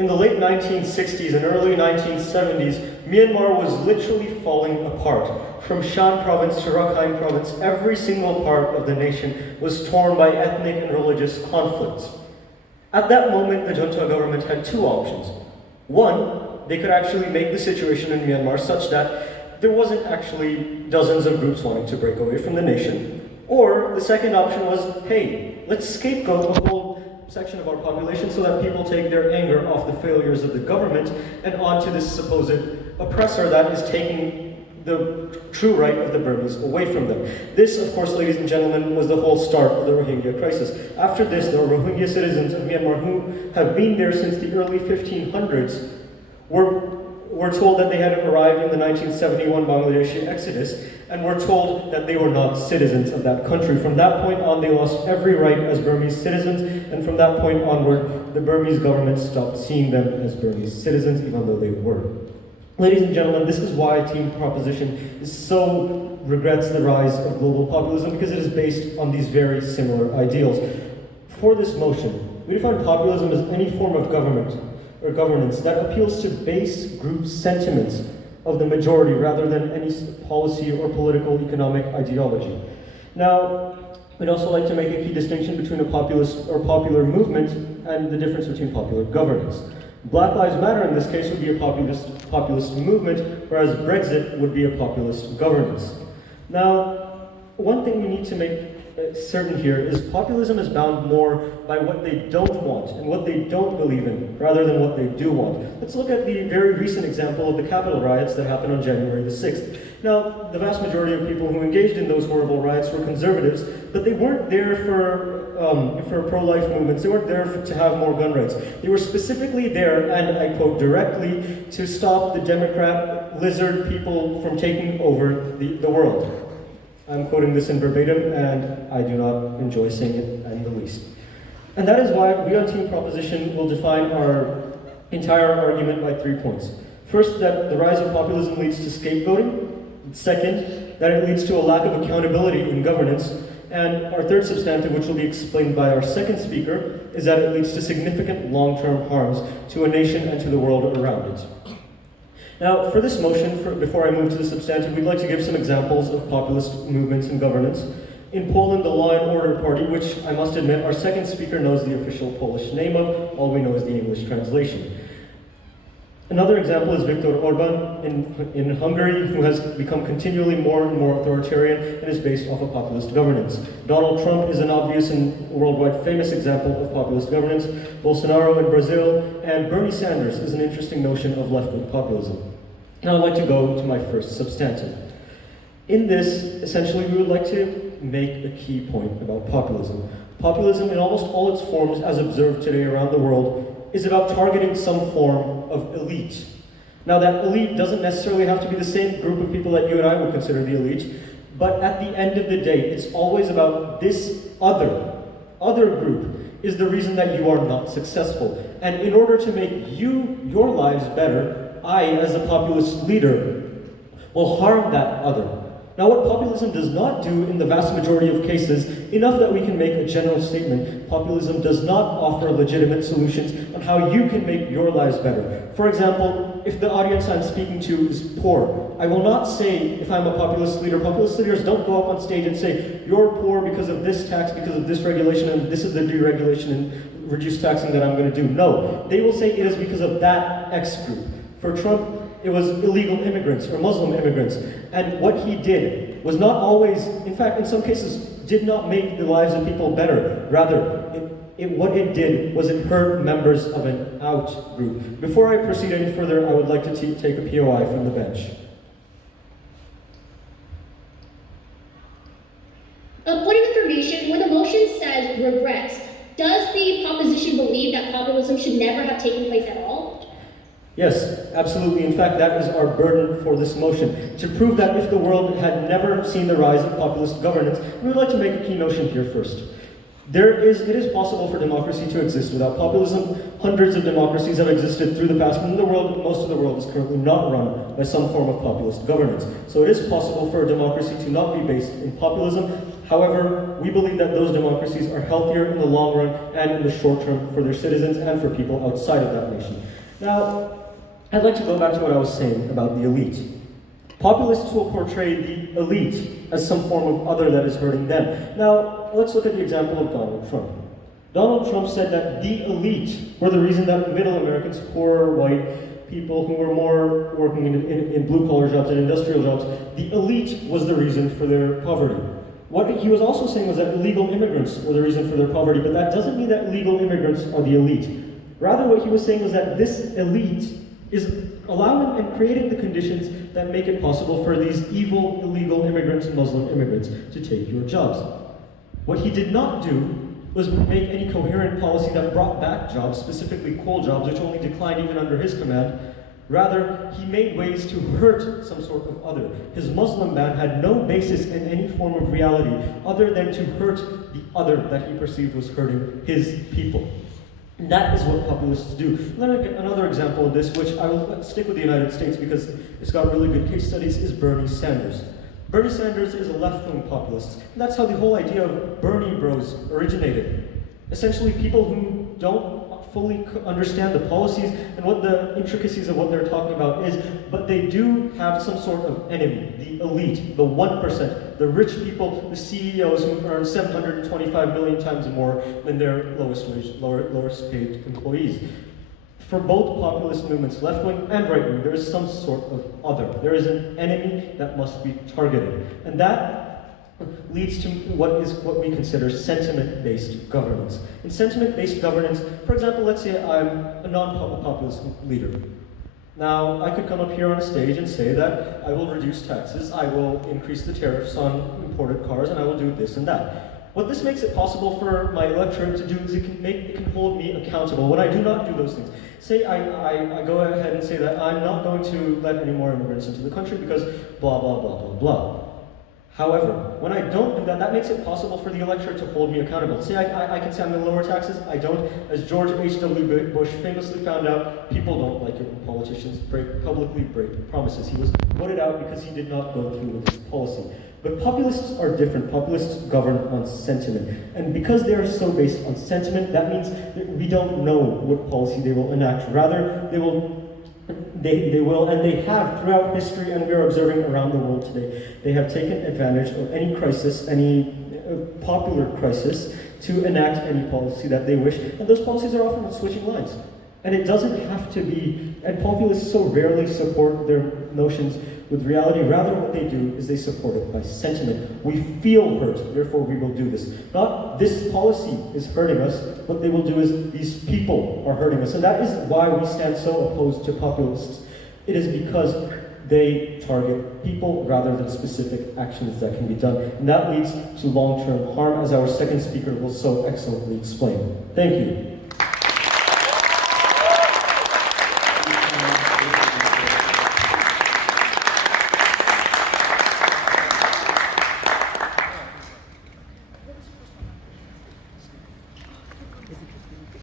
In the late 1960s and early 1970s, Myanmar was literally falling apart. From Shan province to Rakhine province, every single part of the nation was torn by ethnic and religious conflicts. At that moment, the junta government had two options. One, they could actually make the situation in Myanmar such that there wasn't actually dozens of groups wanting to break away from the nation. Or the second option was, hey, let's scapegoat a whole section of our population so that people take their anger off the failures of the government and onto this supposed oppressor that is taking the true right of the Burmese away from them. This, of course, ladies and gentlemen, was the whole start of the Rohingya crisis. After this, the Rohingya citizens of Myanmar who have been there since the early 1500s were told that they had arrived in the 1971 Bangladeshi exodus and were told that they were not citizens of that country. From that point on, they lost every right as Burmese citizens, and from that point onward, the Burmese government stopped seeing them as Burmese citizens, even though they were. Ladies and gentlemen, this is why Team Proposition regrets the rise of global populism, because it is based on these very similar ideals. For this motion, we define populism as any form of government or governance that appeals to base group sentiments of the majority rather than any policy or political economic ideology. Now, we'd also like to make a key distinction between a populist or popular movement and the difference between popular governance. Black Lives Matter in this case would be a populist movement, whereas Brexit would be a populist governance. Now, one thing we need to make certain here is populism is bound more by what they don't want and what they don't believe in, rather than what they do want. Let's look at the very recent example of the Capitol riots that happened on January the 6th. Now, the vast majority of people who engaged in those horrible riots were conservatives, but they weren't there for pro-life movements. They weren't there to have more gun rights. They were specifically there, and I quote directly, to stop the Democrat lizard people from taking over the world. I'm quoting this in verbatim, and I do not enjoy saying it in the least. And that is why we on Team Proposition will define our entire argument by 3 points. First, that the rise of populism leads to scapegoating. Second, that it leads to a lack of accountability in governance. And our third substantive, which will be explained by our second speaker, is that it leads to significant long-term harms to a nation and to the world around it. Now, for this motion, before I move to the substantive, we'd like to give some examples of populist movements and governance. In Poland, the Law and Order Party, which I must admit our second speaker knows the official Polish name of, all we know is the English translation. Another example is Viktor Orban in Hungary, who has become continually more and more authoritarian and is based off of populist governance. Donald Trump is an obvious and worldwide famous example of populist governance. Bolsonaro in Brazil, and Bernie Sanders is an interesting notion of left-wing populism. Now I'd like to go to my first substantive. In this, essentially, we would like to make a key point about populism. Populism, in almost all its forms as observed today around the world, is about targeting some form of elite. Now that elite doesn't necessarily have to be the same group of people that you and I would consider the elite, but at the end of the day, it's always about this other group is the reason that you are not successful. And in order to make your lives better, I, as a populist leader, will harm that other. Now, what populism does not do in the vast majority of cases, enough that we can make a general statement, populism does not offer legitimate solutions on how you can make your lives better. For example, if the audience I'm speaking to is poor, I will not say, if I'm a populist leaders don't go up on stage and say, you're poor because of this tax, because of this regulation, and this is the deregulation and reduced taxing that I'm going to do. No, they will say it is because of that X group. For Trump, it was illegal immigrants or Muslim immigrants. And what he did was not always, in fact, in some cases, did not make the lives of people better. Rather, what it did was it hurt members of an out group. Before I proceed any further, I would like to take a POI from the bench. A point of information, when the motion says regrets, does the proposition believe that populism should never have taken place at all? Yes, absolutely. In fact, that is our burden for this motion, to prove that if the world had never seen the rise of populist governance, we would like to make a key notion here first. It is possible for democracy to exist without populism. Hundreds of democracies have existed through the past, and in the world, most of the world is currently not run by some form of populist governance. So it is possible for a democracy to not be based in populism. However, we believe that those democracies are healthier in the long run and in the short term for their citizens and for people outside of that nation. Now, I'd like to go back to what I was saying about the elite. Populists will portray the elite as some form of other that is hurting them. Now, let's look at the example of Donald Trump. Donald Trump said that the elite were the reason that middle Americans, poor white people who were more working in blue-collar jobs and industrial jobs, the elite was the reason for their poverty. What he was also saying was that illegal immigrants were the reason for their poverty, but that doesn't mean that illegal immigrants are the elite. Rather, what he was saying was that this elite is allowing and creating the conditions that make it possible for these evil, illegal immigrants and Muslim immigrants to take your jobs. What he did not do was make any coherent policy that brought back jobs, specifically coal jobs, which only declined even under his command. Rather, he made ways to hurt some sort of other. His Muslim ban had no basis in any form of reality other than to hurt the other that he perceived was hurting his people. And that is what populists do. Another example of this, which I will stick with the United States because it's got really good case studies, is Bernie Sanders. Bernie Sanders is a left-wing populist. And that's how the whole idea of Bernie Bros originated. Essentially, people who don't fully understand the policies and what the intricacies of what they're talking about is, but they do have some sort of enemy, the elite, the 1%, the rich people, the CEOs who earn 725 million times more than their lowest paid employees. For both populist movements, left-wing and right-wing, there is some sort of other. There is an enemy that must be targeted. And that leads to what we consider sentiment-based governance. In sentiment-based governance, for example, let's say I'm a non-populist leader. Now, I could come up here on a stage and say that I will reduce taxes, I will increase the tariffs on imported cars, and I will do this and that. What this makes it possible for my electorate to do is it can hold me accountable when I do not do those things. Say I go ahead and say that I'm not going to let any more immigrants into the country because blah, blah, blah, blah, blah. However, when I don't do that, that makes it possible for the electorate to hold me accountable. Say I can say I'm going to lower taxes, I don't. As George H.W. Bush famously found out, people don't like it when politicians publicly break promises. He was voted out because he did not go through with his policy. But populists are different. Populists govern on sentiment. And because they are so based on sentiment, that means that we don't know what policy they will enact. Rather, they will, and they have throughout history, and we are observing around the world today, they have taken advantage of any crisis, any popular crisis, to enact any policy that they wish. And those policies are often on switching lines. And it doesn't have to be, and populists so rarely support their notions with reality. Rather, what they do is they support it by sentiment. We feel hurt, therefore we will do this. Not this policy is hurting us. What they will do is these people are hurting us. And that is why we stand so opposed to populists. It is because they target people rather than specific actions that can be done. And that leads to long-term harm, as our second speaker will so excellently explain. Thank you.